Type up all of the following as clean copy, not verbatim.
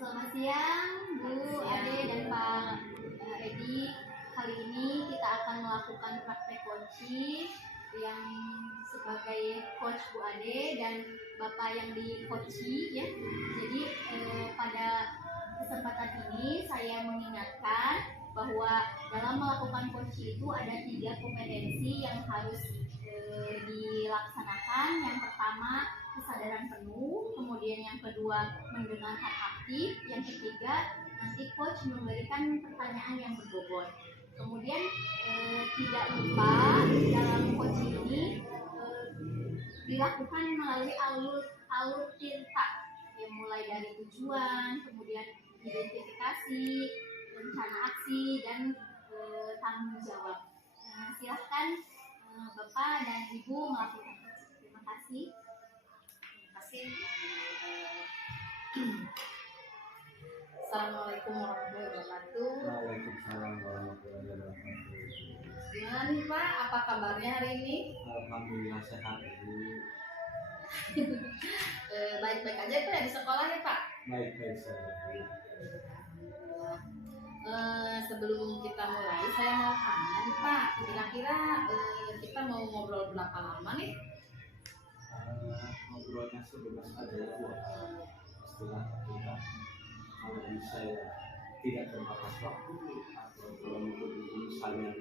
Selamat siang Bu Ade dan Pak Edi. Kali ini kita akan melakukan praktek coaching yang sebagai coach Bu Ade dan Bapak yang di coaching ya. Jadi pada kesempatan ini saya mengingatkan bahwa dalam melakukan coaching itu ada 3 kompetensi yang harus dilaksanakan. Yang pertama, kesadaran penuh, kemudian yang kedua, mendengarkan aktif, yang ketiga, nanti coach memberikan pertanyaan yang berbobot. Kemudian tidak lupa dalam coaching ini dilakukan melalui alur cerita yang mulai dari tujuan, kemudian identifikasi, rencana aksi, dan tanggung jawab. Silahkan Bapak dan Ibu melakukan. Terima kasih. Assalamualaikum warahmatullahi wabarakatuh. Waalaikumsalam warahmatullahi wabarakatuh. Gimana nih Pak? Apa kabarnya hari ini? Alhamdulillah sehat Ibu. Baik-baik aja tuh ya di sekolah ya Pak? Baik-baik saja. Sebelum kita mulai, saya mau tanya nih Pak, kira-kira kita mau ngobrol berapa lama nih? Ngobrolnya sebebas aja ya Bu. Pastilah kita kalau bisa ya tidak terbatas waktu atau kalau misalnya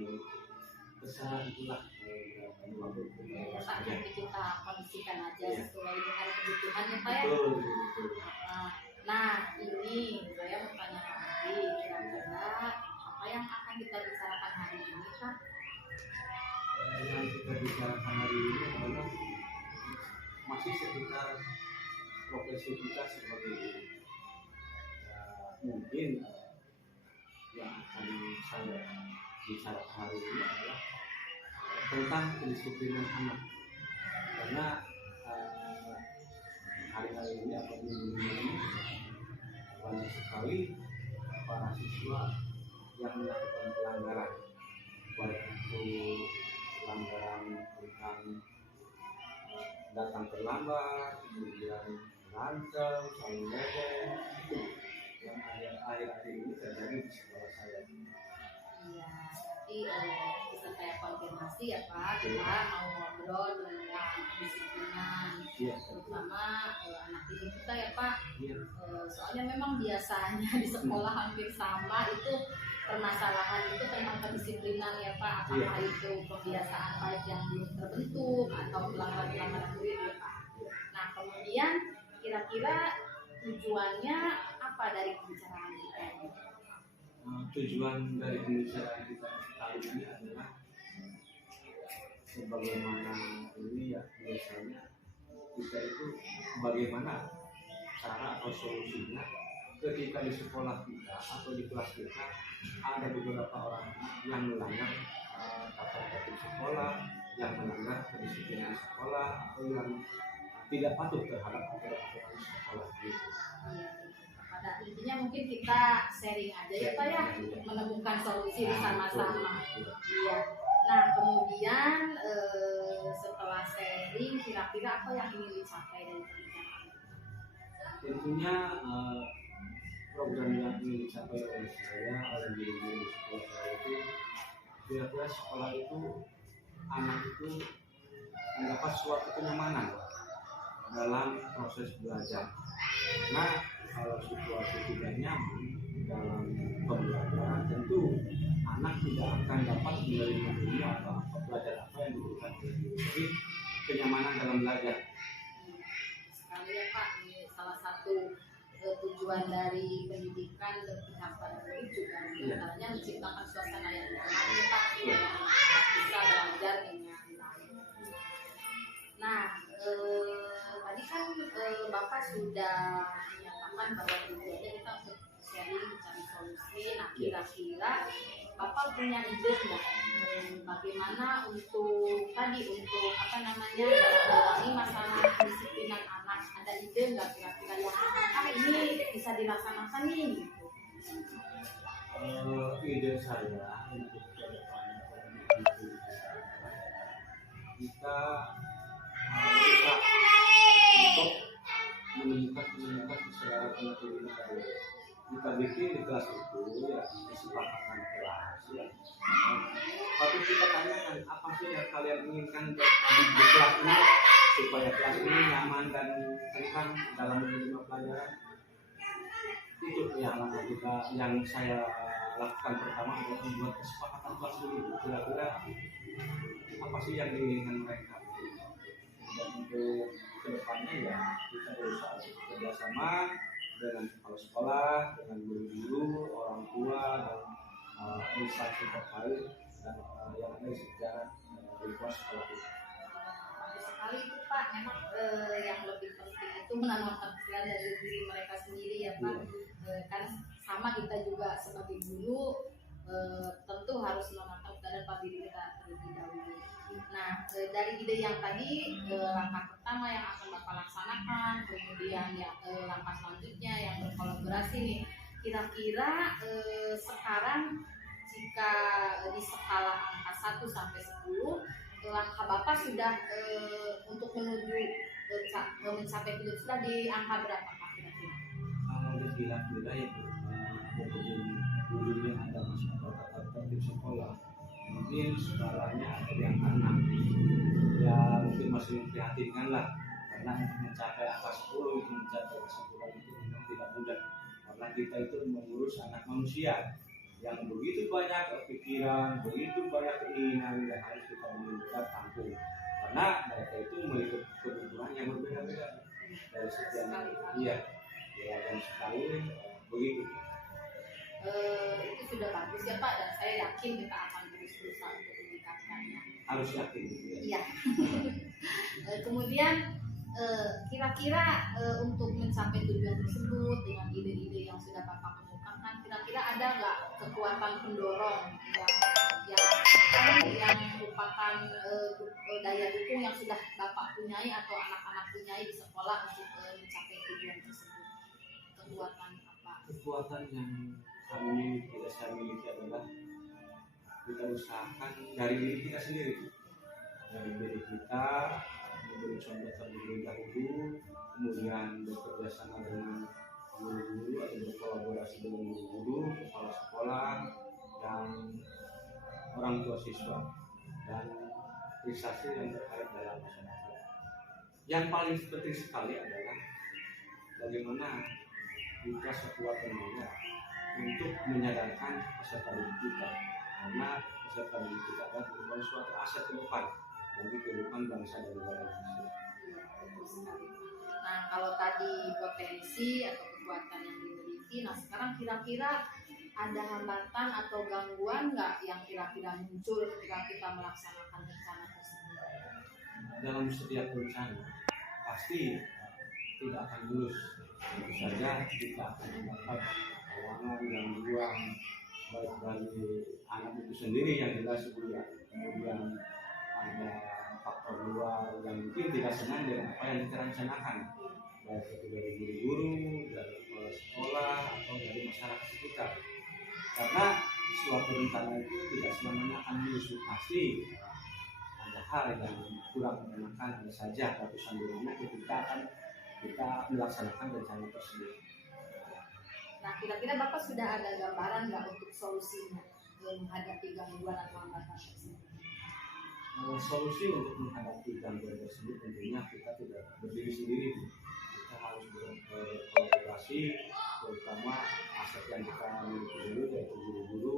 besar itulah waktu Nanti kita kondisikan aja sesuai dengan kebutuhan ya Pak ya. Betul. Nah ini saya mau tanya lagi, kira-kira apa yang akan kita bicarakan hari ini Pak? Yang kita bicarakan hari ini adalah masih sekitar profesi kita sebagai guru. Mungkin yang akan saya bicarakan hari ini adalah tentang kedisiplinan anak, karena hari-hari ini atau minggu ini banyak sekali para siswa yang melakukan pelanggaran, baik itu pelanggaran tentang datang terlambat, kemudian rancang, saling ledek, yang akhir-akhir ini terjadi di sekolah saya. Iya, berarti bisa saya konfirmasi ya Pak, kita mau ngobrol tentang kedisiplinan, terutama anak didik kita ya Pak. Soalnya memang biasanya di sekolah hampir sama itu permasalahan itu tentang kedisiplinan ya Pak, apakah itu kebiasaan baik yang belum terbentuk atau pelanggaran-pelanggaran murid ya Pak. Nah kemudian kira-kira tujuannya apa dari pembicaraan kita ini? Tujuan dari pembicaraan kita kali ini adalah sebagaimana ini ya biasanya kita itu bagaimana cara atau solusinya ketika di sekolah kita atau di kelas kita ada beberapa orang yang melanggar tata tertib sekolah, yang melanggar kedisiplinan sekolah, atau yang tidak patuh terhadap aturan sekolah gitu. Pada intinya mungkin kita sharing aja ya Pak ya, untuk menemukan solusi bersama-sama. Iya. Nah kemudian setelah sharing, kira-kira apa yang ingin dicapai dari pembicaraan? Tentunya program yang ingin dicapai oleh saya, oleh guru-guru sekolah saya itu kira-kira sekolah itu anak itu mendapat suatu kenyamanan dalam proses belajar. Nah, kalau situasi tidak nyaman dalam pembelajaran, tentu anak tidak akan dapat menerima ilmu atau belajar apa yang diberikan oleh guru. Jadi kenyamanan dalam belajar. Sekali ya Pak, ini salah satu tujuan dari pendidikan dan pihak murid juga sebenarnya menciptakan suasana yang nyaman ya Pak, bisa belajar dengan baik. Nah, tadi kan Bapak sudah menyatakan bahwa tujuannya kita untuk sharing, mencari solusi. Nah, kira-kira Bapak punya ide nggak bagaimana untuk menangani masalah kedisiplinan anak? Ada ide nggak kira-kira yang ini bisa dilaksanakan nih? Gitu. Ide saya untuk kedepannya kita untuk menemukan kesadaran cara pengertian kita bikin di kelas itu ya kesepakatan kelas ya. Tapi kita tanyakan apa sih yang kalian inginkan di kelas ini supaya kelas ini nyaman dan tentram dalam menerima pelajaran. Itu yang kita yang saya lakukan pertama adalah membuat kesepakatan kelas dulu kira-kira apa sih yang diinginkan mereka. Dan untuk kedepannya ya kita berusaha bekerja sama dengan kepala sekolah, dengan guru-guru, orang tua dan instansi terkait dan yang ada di sejarah lingkungan sekolah itu. Bagus sekali itu Pak, memang yang lebih penting itu menanamkan pikiran dari diri mereka sendiri ya Pak. Kan sama kita juga sebagai guru tentu harus menanamkan kepada diri kita terlebih dahulu. Nah, dari ide yang tadi langkah pertama yang akan Bapak laksanakan, kemudian ya langkah selanjutnya yang berkolaborasi nih. Kira-kira sekarang jika di skala angka 1 sampai 10, langkah Bapak sudah untuk menuju mencapai tujuan sudah di angka berapa Pak kira-kira? Kalau dikira-kira itu gurunya ada masyarakat tertib sekolah, mungkin skalanya ada yang 6 ya, mungkin masih memprihatinkan lah, karena mencapai angka 10 itu mencapai kesimpulan itu memang tidak mudah, karena kita itu mengurus anak manusia yang begitu banyak pikiran, begitu banyak keinginan yang harus kita benar-benar tampung, karena mereka itu memiliki kebutuhan yang berbeda-beda dari setiap dan sekali begitu. Itu sudah bagus ya Pak, dan saya yakin kita akan terus berusaha untuk meningkatkannya. Harus yakin. Iya. Kemudian kira-kira untuk mencapai tujuan tersebut dengan ide-ide yang sudah Bapak kemukakan, kira-kira ada nggak kekuatan pendorong yang merupakan daya dukung yang sudah Bapak punyai atau anak-anak punyai di sekolah untuk mencapai tujuan tersebut? Kekuatan yang saya miliki adalah kita usahakan dari diri kita sendiri, dari diri kita memberi contoh terlebih dahulu, kemudian bekerja sama dengan guru-guru atau berkolaborasi dengan guru-guru, kepala sekolah dan orang tua siswa dan instansi yang terkait dalam masyarakat. Yang paling penting sekali adalah bagaimana kita sekuat tenaga untuk menyadarkan peserta didik kita, karena peserta didik kita adalah merupakan suatu aset ke depan bagi kehidupan bangsa dan negara Indonesia. Nah, kalau tadi potensi atau kekuatan yang dimiliki, nah sekarang kira-kira ada hambatan atau gangguan nggak yang kira-kira muncul ketika kita melaksanakan rencana tersebut? Dalam setiap rencana pasti tidak akan mulus. Tentu saja kita akan mendapat halangan, gangguan baik dari anak itu sendiri yang jelas ya, kemudian ada faktor luar yang mungkin tidak senang dengan apa yang kita rencanakan, baik itu dari guru-guru, dari kepala sekolah atau dari masyarakat sekitar. Karena suatu rencana itu tidak selamanya akan mulus, pasti ada hal yang kurang menyenangkan, ada saja ratusan bulannya ketika akan kita melaksanakan rencana tersebut. Nah, kira-kira Bapak sudah ada gambaran nggak untuk solusinya menghadapi gangguan atau hambatan tersebut? Solusi untuk menghadapi gangguan tersebut tentunya kita tidak berdiri sendiri. Kita harus berkolaborasi, terutama aset yang kita miliki dulu yaitu guru-guru.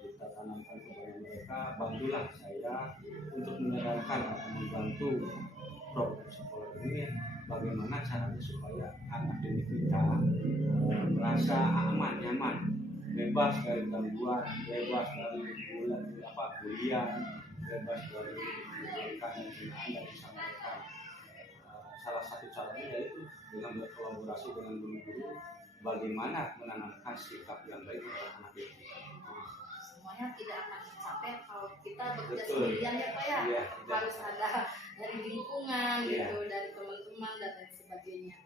Kita tanamkan kepada mereka, bantulah saya untuk menyadarkan atau membantu program sekolah ini bagaimana caranya supaya anak didik kita merasa aman, nyaman, bebas dari gangguan, bebas dari kuliah, bebas dari pendidikan yang tidak bisa mereka. Salah satu caranya yaitu dengan berkolaborasi dengan guru-guru, bagaimana menanamkan sikap yang baik kepada anak didik. Semuanya tidak akan tercapai kalau kita bekerja sendirian ya Pak ya. Harus ada dari lingkungan gitu, dari teman-teman dan lain sebagainya.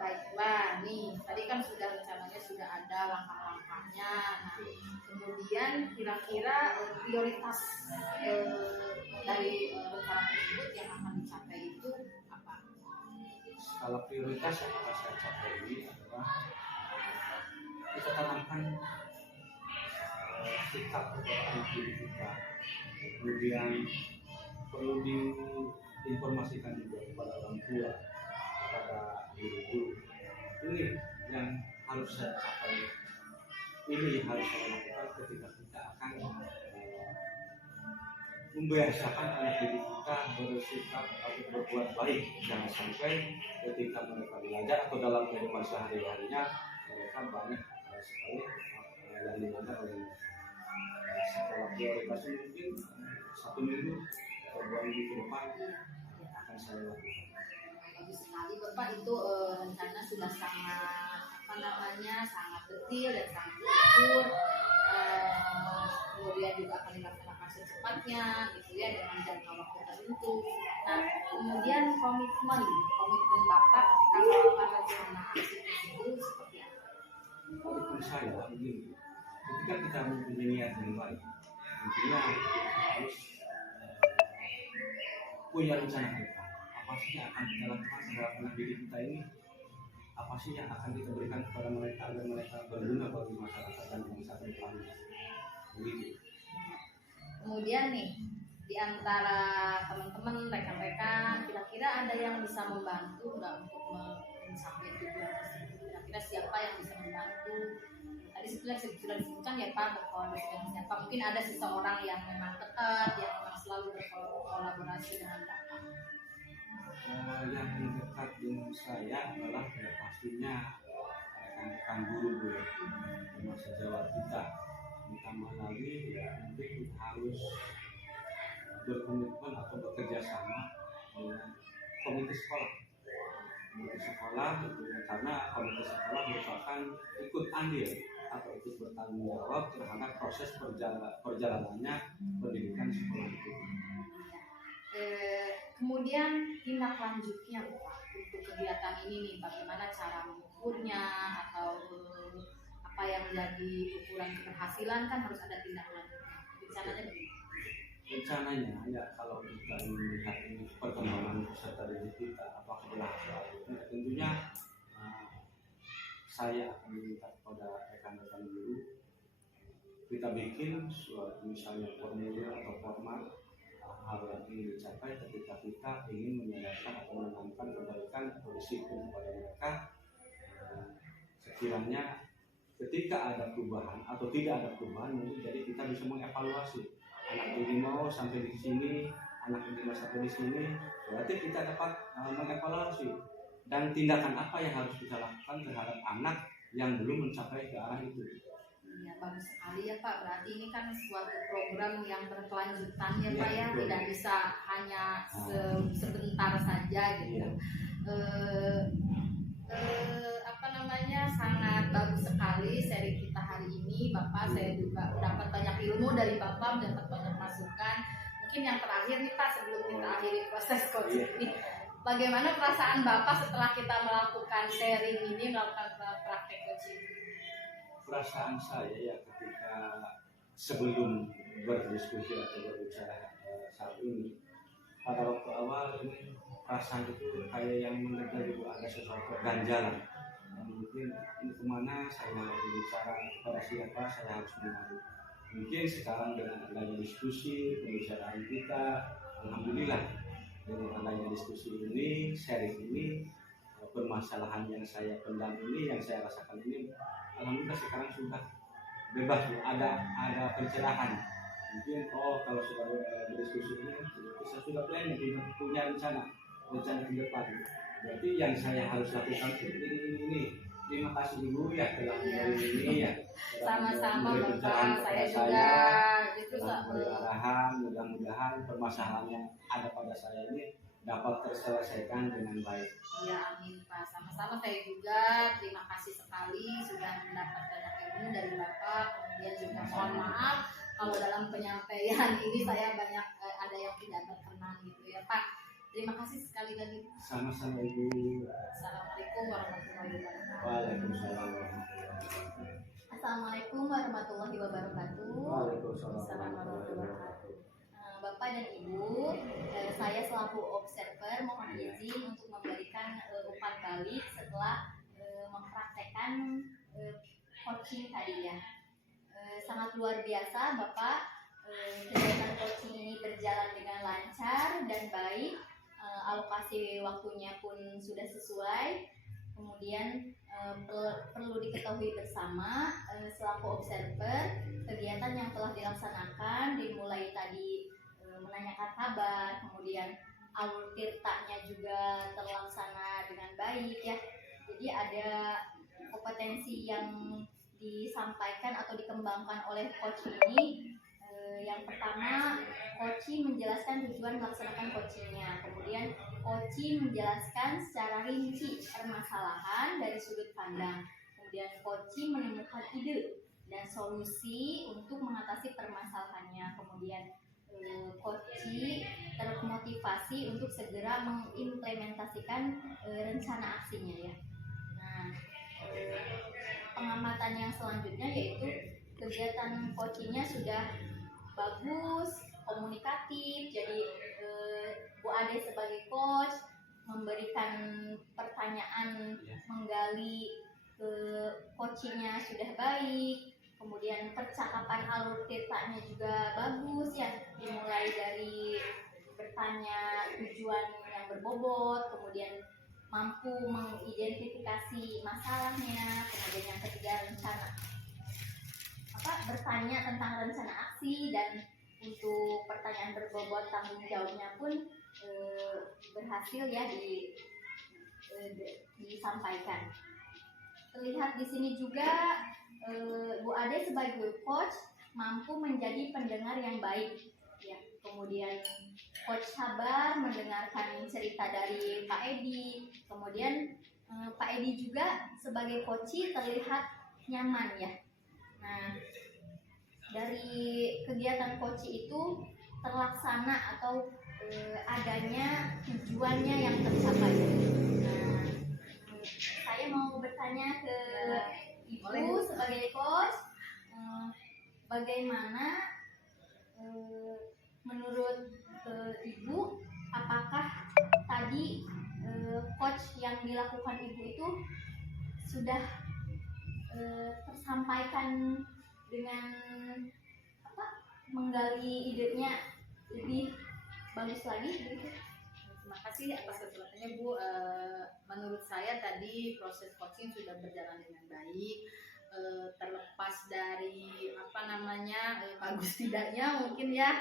Baiklah, nih tadi kan sudah rencananya sudah ada langkah-langkahnya. Nah, kemudian kira-kira prioritas dari rencana tersebut yang akan dicapai itu apa? masalah prioritas yang akan saya capai ini adalah kita tanamkan sikap kepada anak didik kita. Kemudian perlu diinformasikan juga kepada orang tua, kepada guru-guru. Ini yang harus saya capai. Ini yang harus saya lakukan ketika kita akan membiasakan anak didik kita bersikap atau berbuat baik. Jangan sampai ketika mereka belajar atau dalam kehidupan sehari-harinya mereka banyak sekali yang dimana oleh sekolah prioritas mungkin 1 minggu atau 2 minggu ke depan akan saya lakukan. Bagus sekali Bapak, itu rencana sudah sangat sangat detail dan sangat terukur. Kemudian juga akan dilaksanakan secepatnya gitu ya, dengan jangka waktu tertentu. Nah, kemudian komitmen Bapak ketika melakukan rencana aksi tersebut seperti apa? Komitmen saya begini, ketika kita mempunyai niat yang baik, tentunya kita harus punya rencana ke depan. Apa sih yang akan kita lakukan terhadap anak didik kita ini? Apa sih yang akan kita berikan kepada mereka agar mereka berguna bagi masyarakat dan bangsa ke depannya? Begitu. Kemudian nih, di antara teman-teman, rekan-rekan, kira-kira ada yang bisa membantu nggak untuk mencapai tujuan tersebut? Kira-kira siapa yang bisa membantu? Tadi sudah disebutkan ya Pak, berkolaborasi dengan siapa? Mungkin ada seseorang yang memang dekat, yang memang selalu berkolaborasi dengan Bapak. Yang dekat dengan saya adalah ya pastinya rekan-rekan guru masa Jawa kita. Ditambah lagi ya mungkin kita harus berkomitmen atau bekerja sama dengan komite sekolah gitu ya, karena komite sekolah merupakan ikut andil atau ikut bertanggung jawab terhadap proses perjalanannya pendidikan sekolah itu. Kemudian tindak lanjutnya Pak untuk kegiatan ini nih, bagaimana cara mengukurnya atau apa yang menjadi ukuran keberhasilan, kan harus ada tindak lanjutnya. Rencananya bagaimana? Rencananya ya kalau kita ingin melihat ini perkembangan peserta didik kita apakah berhasil ya, tentunya saya akan meminta kepada rekan-rekan guru kita bikin suatu misalnya formulir atau format hal yang ingin dicapai ketika kita ingin menyadarkan atau menanamkan kebaikan atau disiplin kepada mereka. Sekiranya ketika ada perubahan atau tidak ada perubahan, mungkin jadi kita bisa mengevaluasi anak ini mau sampai di sini, anak ini mau sampai di sini, berarti kita dapat mengevaluasi dan tindakan apa yang harus kita lakukan terhadap anak yang belum mencapai ke arah itu. Ya, bagus sekali ya Pak. Berarti ini kan suatu program yang berkelanjutan ya Pak ya, betul. Tidak bisa hanya sebentar saja gitu. Sangat bagus sekali seri kita hari ini Bapak. Saya juga dapat banyak ilmu dari Bapak, dapat banyak masukan. Mungkin yang terakhir nih Pak, sebelum kita akhiri proses coaching ini, bagaimana perasaan Bapak setelah kita melakukan sharing ini, melakukan praktek coaching? Perasaan saya ya ketika sebelum berdiskusi atau berbicara saat ini, pada waktu awal ini perasaan itu kayak yang mendengar itu ada sesuatu ganjalan. Mungkin ini kemana saya harus berbicara, kepada siapa saya harus mengadu. Mungkin sekarang dengan adanya diskusi, pembicaraan kita, alhamdulillah dengan adanya diskusi ini, sharing ini, permasalahan yang saya pendam ini, yang saya rasakan ini, alhamdulillah sekarang sudah bebas, ada pencerahan. Mungkin kalau sudah berdiskusi ini, saya sudah planning, punya rencana ke depan. Berarti yang saya harus lakukan ini. Terima kasih Ibu ya telah memberi ini ya. Sama-sama Bapak, saya juga itu memberi arahan, mudah-mudahan permasalahan yang ada pada saya ini dapat terselesaikan dengan baik. Ya, amin Pak. Sama-sama saya juga terima kasih sekali sudah mendapat banyak ilmu dari Bapak. Kemudian juga mohon maaf kalau dalam penyampaian ini saya banyak ada yang tidak berkenan gitu ya Pak. Terima kasih sekali lagi. Sama-sama Ibu. Assalamualaikum warahmatullahi wabarakatuh. Waalaikumsalam warahmatullahi wabarakatuh. Assalamualaikum warahmatullahi wabarakatuh. Waalaikumsalam warahmatullahi wabarakatuh. Bapak dan Ibu, saya selaku observer mohon izin untuk memberikan umpan kembali setelah mempraktekkan coaching tadi ya. Sangat luar biasa Bapak, kegiatan coaching ini berjalan dengan lancar dan baik, alokasi waktunya pun sudah sesuai. Kemudian perlu diketahui bersama selaku observer, kegiatan yang telah dilaksanakan dimulai tadi menanyakan kabar, kemudian alur tirtanya juga terlaksana dengan baik ya. Jadi ada kompetensi yang disampaikan atau dikembangkan oleh coach ini. Yang pertama, coach menjelaskan tujuan melaksanakan coachingnya. Kemudian coach menjelaskan secara rinci permasalahan dari sudut pandang. Kemudian coach menemukan ide dan solusi untuk mengatasi permasalahannya. Kemudian coach termotivasi untuk segera mengimplementasikan rencana aksinya ya. Nah, pengamatan yang selanjutnya yaitu kegiatan coachingnya sudah bagus, komunikatif. Jadi Bu Ade sebagai coach memberikan pertanyaan, menggali ke coachingnya sudah baik. Kemudian percakapan alur tirtanya juga bagus ya, dimulai dari bertanya tujuan yang berbobot, kemudian mampu mengidentifikasi masalahnya, kemudian yang ketiga bertanya tentang rencana aksi, dan untuk pertanyaan berbobot tanggung jawabnya pun berhasil ya disampaikan. Terlihat di sini juga Bu Ade sebagai coach mampu menjadi pendengar yang baik ya. Kemudian coach sabar mendengarkan cerita dari Pak Edi. Kemudian Pak Edi juga sebagai coach terlihat nyaman ya. Nah, dari kegiatan coach itu terlaksana atau adanya tujuannya yang tercapai. Nah, saya mau bertanya ke Ibu sebagai coach, bagaimana menurut Ibu, apakah tadi coach yang dilakukan Ibu itu sudah tersampaikan dengan menggali idenya lebih bagus lagi gitu? Terima kasih atas kesempatannya Bu. Menurut saya tadi proses coaching sudah berjalan dengan baik. Terlepas dari bagus tidaknya mungkin ya,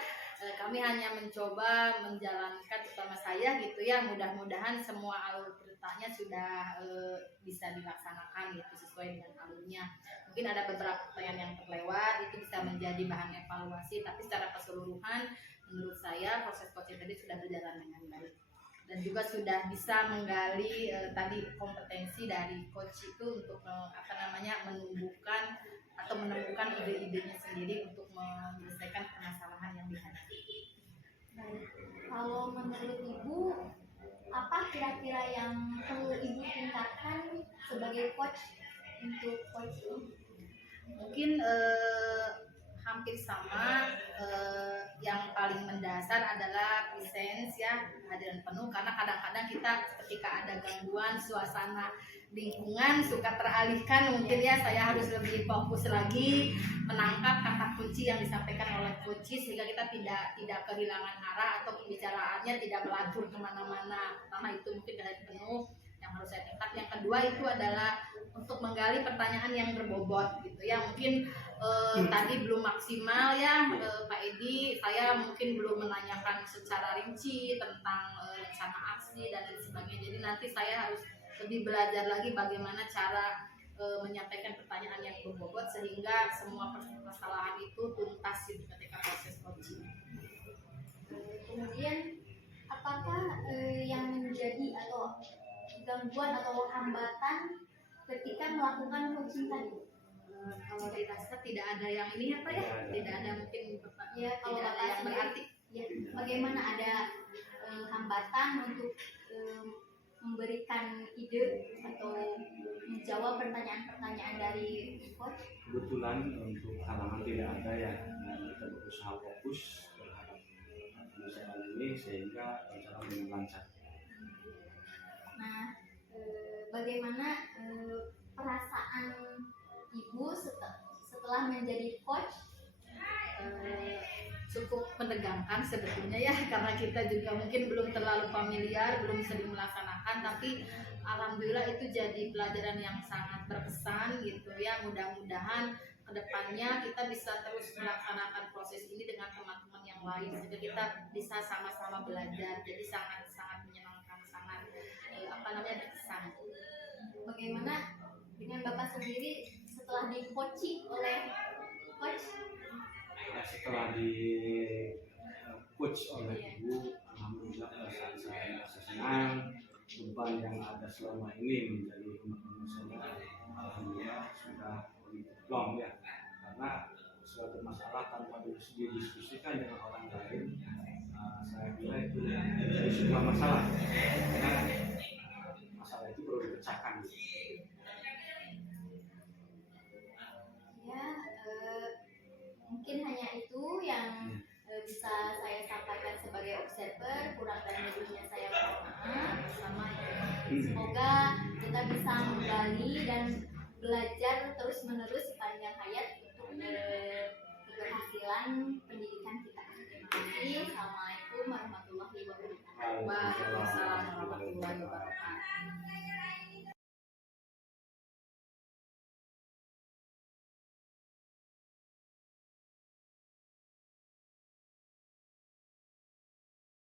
kami hanya mencoba menjalankan, terutama saya gitu ya, mudah-mudahan semua alur ceritanya sudah bisa dilaksanakan gitu sesuai dengan alurnya. Mungkin ada beberapa pertanyaan yang terlewat, itu bisa menjadi bahan evaluasi, tapi secara keseluruhan menurut saya proses coaching tadi sudah berjalan dengan baik. Dan juga sudah bisa menggali tadi kompetensi dari coach itu untuk menumbuhkan atau menemukan ide-idenya sendiri untuk menyelesaikan permasalahan yang dihadapi. Baik. Kalau menurut Ibu, apa kira-kira yang perlu Ibu tingkatkan sebagai coach untuk coach ini? Mungkin hampir sama, yang paling mendasar adalah presence ya, kehadiran penuh, karena kadang-kadang kita ketika ada gangguan suasana lingkungan suka teralihkan, mungkin ya saya harus lebih fokus lagi menangkap kata kunci yang disampaikan oleh coach sehingga kita tidak kehilangan arah atau pembicaraannya tidak melajur kemana-mana, karena itu mungkin kehadiran penuh yang harus saya tingkat. Yang kedua itu adalah untuk menggali pertanyaan yang berbobot gitu ya, mungkin tadi belum maksimal ya Pak Edi, saya mungkin belum menanyakan secara rinci tentang rencana aksi dan lain sebagainya. Jadi nanti saya harus lebih belajar lagi bagaimana cara menyampaikan pertanyaan yang berbobot sehingga semua permasalahan itu tuntas ketika proses coaching. Kemudian apakah yang menjadi atau gangguan atau hambatan ketika melakukan coaching tadi? Kalau dirasa tidak ada yang ini apa ya, tidak ada mungkin ya, kalau tidak ada yang berarti ya, bagaimana ada hambatan untuk memberikan ide atau menjawab pertanyaan-pertanyaan dari coach? Kebetulan untuk halangan tidak ada ya, kita berusaha fokus terhadap pembicaraan ini sehingga berjalan dengan lancar. Nah, bagaimana perasaan ibu setelah menjadi coach? Cukup menegangkan sebetulnya ya, karena kita juga mungkin belum terlalu familiar, belum sering melaksanakan, tapi alhamdulillah itu jadi pelajaran yang sangat berkesan gitu ya. Mudah-mudahan kedepannya kita bisa terus melaksanakan proses ini dengan teman-teman yang lain, sehingga kita bisa sama-sama belajar. Jadi sangat-sangat menyenangkan, sangat berkesan. Bagaimana dengan Bapak sendiri setelah di-coaching oleh coach? Setelah di coach oleh ibu, alhamdulillah perasaan saya senang. Beban yang ada selama ini menjadi teman-teman saya, alhamdulillah sudah diplong ya. Karena suatu masalah tanpa didiskusikan dengan orang lain, saya kira itu menjadi sebuah masalah. Karena masalah itu perlu dipecahkan. Ya, mungkin hanya itu yang bisa saya sampaikan sebagai observer. Kurang dan lebihnya saya mohon maaf. Semoga kita bisa menggali dan belajar terus menerus sepanjang hayat untuk keberhasilan pendidikan kita. Terima kasih. Assalamualaikum warahmatullahi wabarakatuh. Waalaikumsalam warahmatullahi wabarakatuh.